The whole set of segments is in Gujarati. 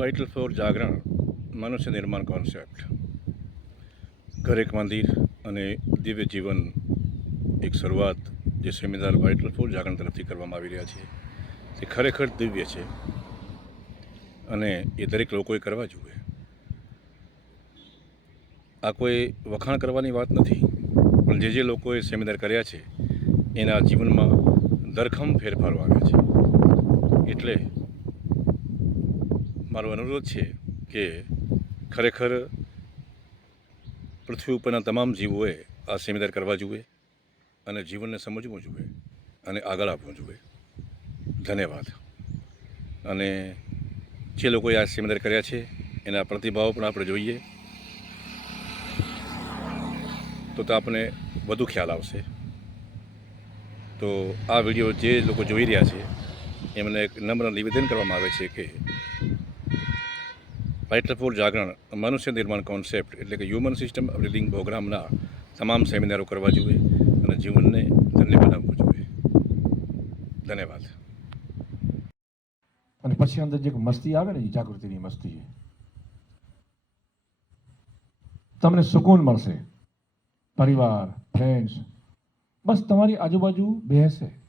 વાઇટલ ફોર જાગરણ મનુષ્ય નિર્માણ કોન્સેપ્ટ ઘર એક મંદિર અને દિવ્ય જીવન એક શરૂઆત જે સેમિનાર વાઇટલ ફોર જાગરણ તરફથી કરવામાં આવી રહ્યા છે. તે ખરેખર દિવ્ય છે અને એ દરેક લોકોએ કરવા જોઈએ. આ કોઈ વખાણ કરવાની વાત નથી, પણ જે જે લોકોએ સેમિનાર કર્યા છે, એના જીવનમાં ધરખમ ફેરફારો આવ્યા છે. એટલે મારો અનુરોધ છે કે ખરેખર પૃથ્વી ઉપરના તમામ જીવોએ આ સેમિનાર કરવા જોઈએ અને જીવનને સમજવું જોઈએ અને આગળ આપવું જોઈએ ધન્યવાદ. અને જે લોકોએ આ સેમિનાર કર્યા છે, એના પ્રતિભાવો પણ આપણે જોઈએ. તો તો આપણને વધુ ખ્યાલ આવશે. તો આ વીડિયો જે લોકો જોઈ રહ્યા છે, એમને એક નમ્ર નિવેદન કરવામાં આવે છે કે વાઇટલપુર જાગરણ મનુષ્ય નિર્માણ કોન્સેપ્ટ એટલે કે હ્યુમન સિસ્ટમ રિલિંગ પ્રોગ્રામના તમામ સેમિનારો કરવા જોઈએ અને જીવનને ધન્ય બનાવવું જોઈએ. ધન્યવાદ. અને પછી અંદર જે મસ્તી આવે ને, એ જાગૃતિની મસ્તી. તમને સુકૂન મળશે. પરિવાર ફ્રેન્ડ્સ બસ તમારી આજુબાજુ બેસે.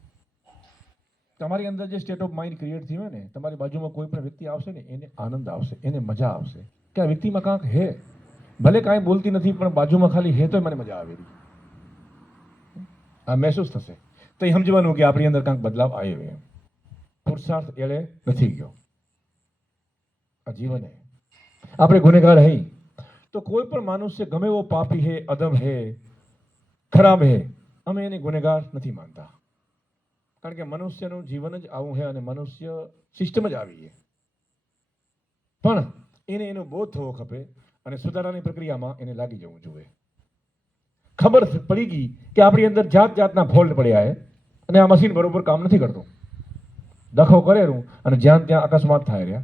તમારી અંદર જે સ્ટેટ ઓફ માઇન્ડ ક્રિએટ થયું હોય ને, તમારી બાજુમાં કોઈ પણ વ્યક્તિ આવશે ને, એને આનંદ આવશે, એને મજા આવશે. કે આ વ્યક્તિમાં કાંઈક હે, ભલે કાંઈ બોલતી નથી, પણ બાજુમાં ખાલી હે તો મને મજા આવે આ મહેસૂસ થશે. તો એ સમજવાનું કે આપણી અંદર કાંક બદલાવ આવ્યો એમ. પુરુષાર્થ એળે નથી ગયો. આ જીવને આપણે ગુનેગાર હઈ. તો કોઈ પણ માનુષ્ય ગમે એવો પાપી હે અદમ હે, ખરાબ હે, અમે એને ગુનેગાર નથી માનતા. કારણ કે મનુષ્યનું જીવન જ આવું છે અને મનુષ્ય સિસ્ટમ જ આવી છે પણ એને એનો બોધ થવો ખપે અને સુધારાની પ્રક્રિયામાં એને લાગી જવું જોઈએ. ખબર પડી ગઈ કે આપણી અંદર જાત જાતના ફોલ્ટ પડ્યા છે અને આ મશીન બરોબર કામ નથી કરતું. દખો કરેલું અને જ્યાં ત્યાં અકસ્માત થાય રહ્યા.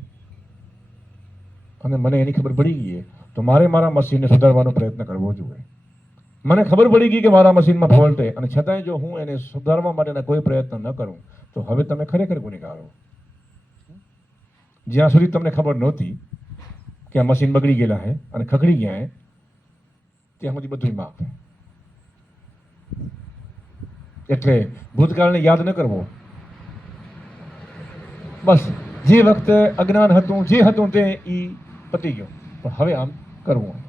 અને મને એની ખબર પડી ગઈ તો મારે મારા મશીનને સુધારવાનો પ્રયત્ન કરવો જોઈએ. મને ખબર પડી ગઈ કે મારા મશીનમાં ફોલ્ટ છે. અને છતાંય જો હું એને સુધારવા માટેના કોઈ પ્રયત્ન ન કરું, તો હવે તમે ખરેખર ગુનેગાર હો જ્યાં સુધી તમને ખબર નહોતી કે આ મશીન બગડી ગયેલા છે અને ખખડી ગયા છે ત્યાં સુધી બધું માફ. એટલે ભૂતકાળને યાદ ન કરવો. બસ, જે વખતે અજ્ઞાન હતું, જે હતું તે એ પતી ગયું. પણ હવે આમ કરવું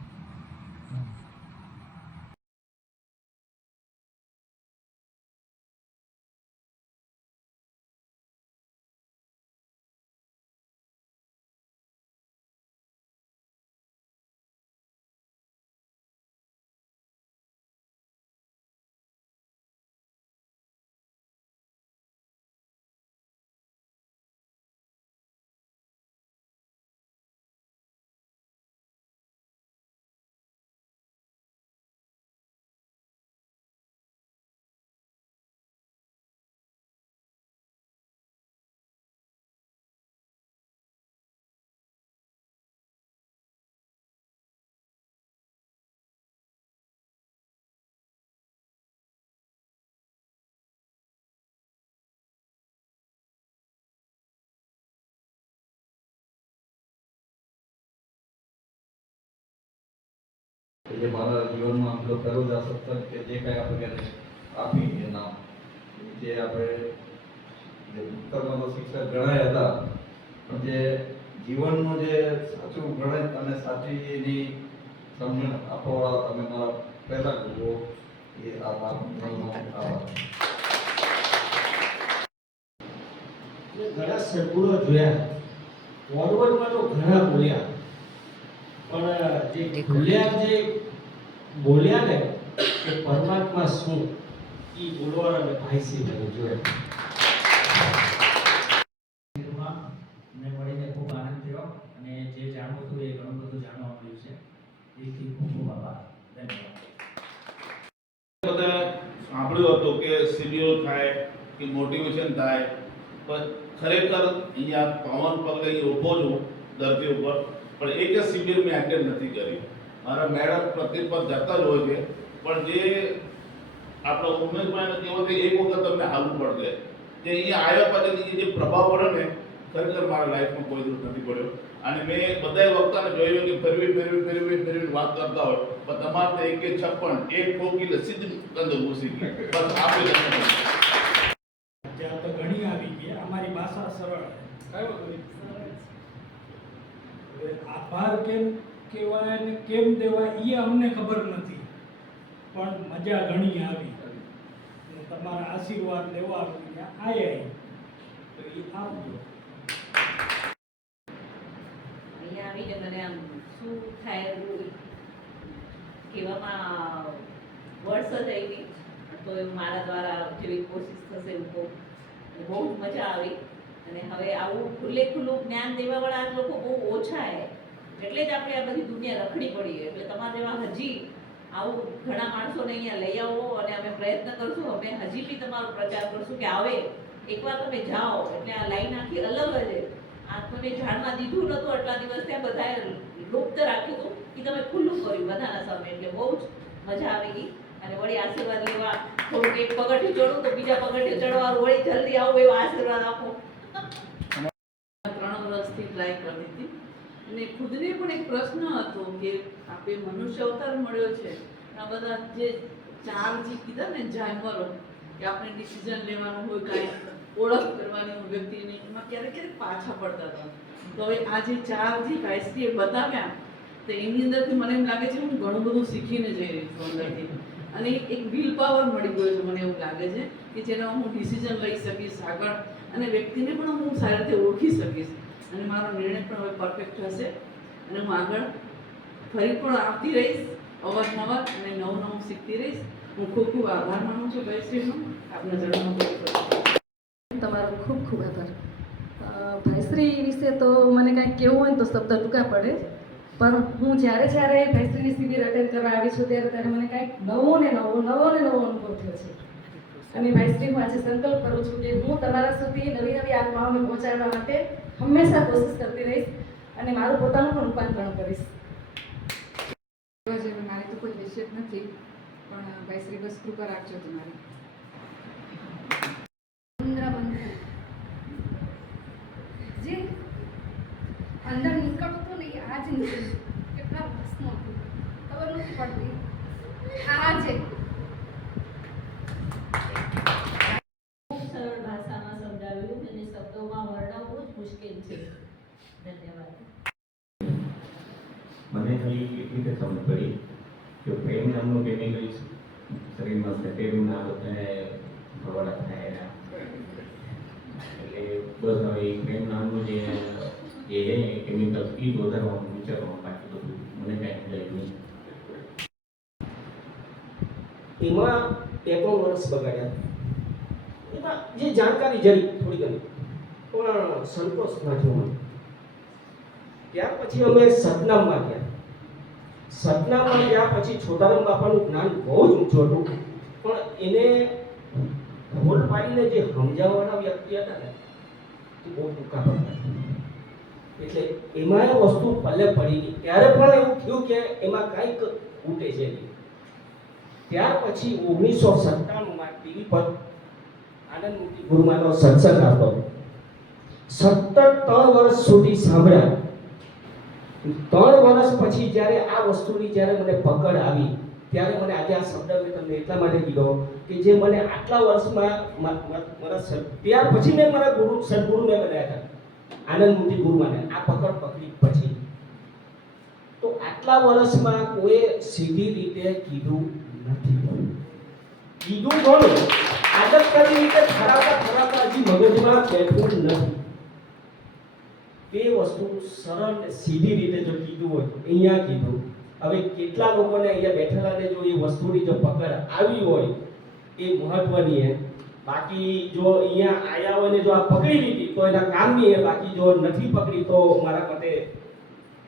કે જે મારા જીવનમાં આપણો પહેલો જ આ સત્સંગ કે જે કાંઈ આપણે એને આપી એ નામ જે આપણે જે પુસ્તકમાં તો શિક્ષક ગણાય હતા પણ જે જીવનનું જે સાચું ગણિત અને સાચી એની સમજણ આપવાવાળા તમે મારા પહેલા ગુરુઓ એ આભાર આભાર. મેં ઘણા સદગુણો જોયા વોર્ડવર્ડમાં તો ઘણા બોલ્યા પણ જે બોલ્યા જે બોલ્યા ને કે પરમાત્મા શું? એ બોલવાના અને ભાઈસી બની જોઈએ મેં મળીને ખૂબ આનંદ થયો અને જે જાણવું હતું એ ઘણું બધું જાણવા મળ્યું છે. દિલથી ખૂબ ખૂબ આભાર. ધન્યવાદ. બધા સાંભળ્યું હતું કે સિરિયલ થાય કે મોટિવેશન થાય પણ ખરેખર અહીંયા પવન પગલે ઊભો છું ધરતી ઉપર પણ એક જ શિબિર મેં એટેન્ડ નથી કરી. મારા મેડમ પ્રતિપદ જતા જ હોય છે. પણ જે આપણો ઉમેશભાઈને કેવો કે એક વખત તમને હાલવું પડશે. જે અહીંયા આવ્યા પછી જે પ્રભાવ પડે ને ખરેખર મારા લાઈફમાં કોઈ દિવસ નથી પડ્યો. અને મેં બધાય વક્તાને જોયું કે ફેરવી ફેરવી ફેરવી ફેરવી વાત કરતા હોય. પણ તમારે તો એક છપ્પન એક ઠોકી એટલે સીધી અંદર ઘૂસી ગઈ. બસ આપી. ત્યાં તો ઘણી આવી ગઈ. અમારી ભાષા સરળ કયો આભાર કેમ? કહેવાય ને કેમ દેવાય એ અમને ખબર નથી. પણ મજા ઘણી આવી. તમારા આશીર્વાદ લેવા આવ્યા તો એ આપજો અહીંયા આવીને મને આમ શું થાય કહેવામાં વર્ષ જ આવી તો મારા દ્વારા જેવી કોશિશ થશે એવું બહુ મજા આવી. અને હવે આવું ખુલ્લે ખુલ્લું જ્ઞાન દેવાવાળા લોકો બહુ ઓછા છે એટલે જ આપણે આ બધી દુનિયા રખડી પડી એટલે તમારા જેવા હજી આવું ઘણા માણસોને અહીંયા લઈ આવો અને અમે પ્રયત્ન કરશું. અમે હજી બી તમારો પ્રચાર કરશું કે આવે. એકવાર તમે જાઓ. એટલે આ લાઈન આખી અલગ જ આ તમે ઝાડમાં દીધું નહોતું આટલા દિવસ ત્યાં બધાએ લુપ્ત રાખ્યું હતું કે તમે ખુલ્લું કર્યું બધાના સામે. એટલે બહુ જ મજા આવી ગઈ. અને વળી આશીર્વાદ લેવા થોડુંક એક પગથિયું ચડું તો બીજા પગથિયું ચડવાનું વળી જલ્દી આવું એવો આશીર્વાદ આપો. ત્રણ વર્ષથી ટ્રાય કરી હતી. અને ખુદને પણ એક પ્રશ્ન હતો કે આપણે મનુષ્ય અવતાર મળ્યો છે. આ બધા જે ચાર જે કીધા ને જાનવરો, કે આપણે ડિસિઝન લેવાનું હોય કાંઈ, ઓળખ કરવાની હોય વ્યક્તિની, એમાં ક્યારેક ક્યારેક પાછા પડતા હતા. તો હવે આ જે ચાર જે ભાઈશ્રીએ બતાવ્યા, તો એની અંદરથી મને એમ લાગે છે હું ઘણું બધું શીખીને જઈ રહી છું અંદરથી. અને એક વિલ પાવર મળી ગયો છે મને એવું લાગે છે, કે જેનો હું ડિસિઝન લઈ શકીશ આગળ, અને વ્યક્તિને પણ હું સારી રીતે ઓળખી શકીશ. અને મારો નિર્ણય પણ હવે પરફેક્ટ હશે અને હું આગળ ફરી પણ આવતી રહીશ, અવારનવાર અને નવું નવું શીખતી રહીશ. હું ખૂબ ખૂબ આભાર માનું છું ભાઈશ્રીનો આપના ચરણમાં તમારો ખૂબ ખૂબ આભાર. ભાઈશ્રી વિશે તો મને કાંઈક કહેવું હોય ને તો શબ્દ ટૂંકા પડે. પણ હું જ્યારે જ્યારે ભાઈશ્રીની શિબિર અટેન્ડ કરવા આવી છું ત્યારે ત્યારે મને કાંઈક નવો ને નવો નવો ને નવો અનુભવ થયો છે. અને ભાઈશ્રી હું આજે સંકલ્પ કરું છું કે હું તમારા સુધી નવી પહોંચાડવા માટે હંમેશા કોશિશ કરતી રહીશ અને મારું પોતાનું પણ રૂપાંતરણ કરીશ. મારે તો કોઈ વિશેષ નથી પણ ભાઈ શ્રી બસ કૃપા રાખજો તમારી. જે અંદર નીકળતું હતું ને એ આજ નીકળ્યું કેટલા પ્રશ્નો હતું ખબર નથી પડતી. આજે ખૂબ સરળ ભાષામાં સમજાવ્યું અને શબ્દોમાં વર્ણવવું જ મુશ્કેલ છે ધન્યવાદ મને ખાલી એટલી રીતે સમજ પડી કે પ્રેમ નામનું કેમિકલ શરીરમાં સેટેરિનના બધાએ ભરવાડા થાય એના એટલે બસ હવે પ્રેમ નામનું જે એ કેમિકલ એ જ વધારવાનું વિચારવાનું બાકી બધું. મને કાંઈ સમજાયું નહીં. એમાં બે ત્રણ વર્ષ બગાડ્યા. એમાં જે જાણકારી જરી, થોડી ઘણી. પણ સંતોષ ના થયો ત્યાર પછી અમે સતનામમાં ગયા. સતનામમાં ગયા પછી છોટારામ બાપાનું જ્ઞાન બહુ જ ઊંચું હતું. પણ એને હોલ પાડીને જે સમજાવવાના વ્યક્તિ હતા ને, એ બહુ ટૂંકા પડતા એટલે એમાં એ વસ્તુ પલ્લે પડી ગઈ. ત્યારે પણ એવું થયું કે એમાં કાંઈક ઉઠે છે નહીં. ત્યાર પછી ઓગણીસો સત્તાણુંમાં ટીવી પર આનંદ મૂર્તિ ગુરુમાનો સત્સંગ હતો સત્તર ત્રણ વર્ષ સુધી સાંભળ્યા. ત્રણ વર્ષ પછી જ્યારે આ વસ્તુની જ્યારે મને પકડ આવી, ત્યારે મને આજે આ શબ્દ મેં તમને એટલા માટે કીધો કે જે મને આટલા વર્ષમાં મારા ત્યાર પછી મેં મારા ગુરુ સદગુરુને બનાવ્યા હતા. આનંદ મૂર્તિ ગુરુમાને આ પકડ પકડી પછી. તો આટલા વર્ષમાં કોઈ સીધી રીતે કીધું નથી. કીધું ઘણું આદત કરી રીતે ઠરાવતા ઠરાવતા હજી મગજમાં બેઠું નથી. તે વસ્તુ સરળ સીધી રીતે જો કીધું હોય, અહીંયા કીધું. હવે કેટલા લોકોને અહીંયા બેઠેલાને જો એ વસ્તુની જો પકડ આવી હોય, એ મહત્વની હે. બાકી જો અહીંયા આયા હોય ને જો આ પકડી લીધી, તો એના કામની હે. બાકી જો નથી પકડી, તો મારા માટે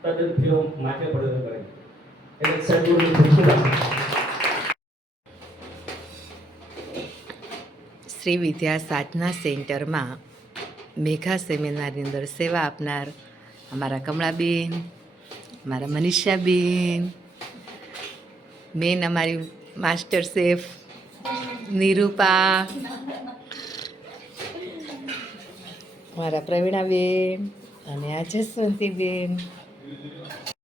તદ્દન ફેરો માથે પડતો કરે. એટલે સદગુરુની શ્રી વિદ્યા સાધના સેન્ટરમાં મેઘા સેમિનારની અંદર સેવા આપનાર અમારા કમળાબેન, અમારા મનીષાબેન, મેન અમારી માસ્ટર શેફ નિરૂપા, અમારા પ્રવીણાબેન અને આ જસવંતીબેન.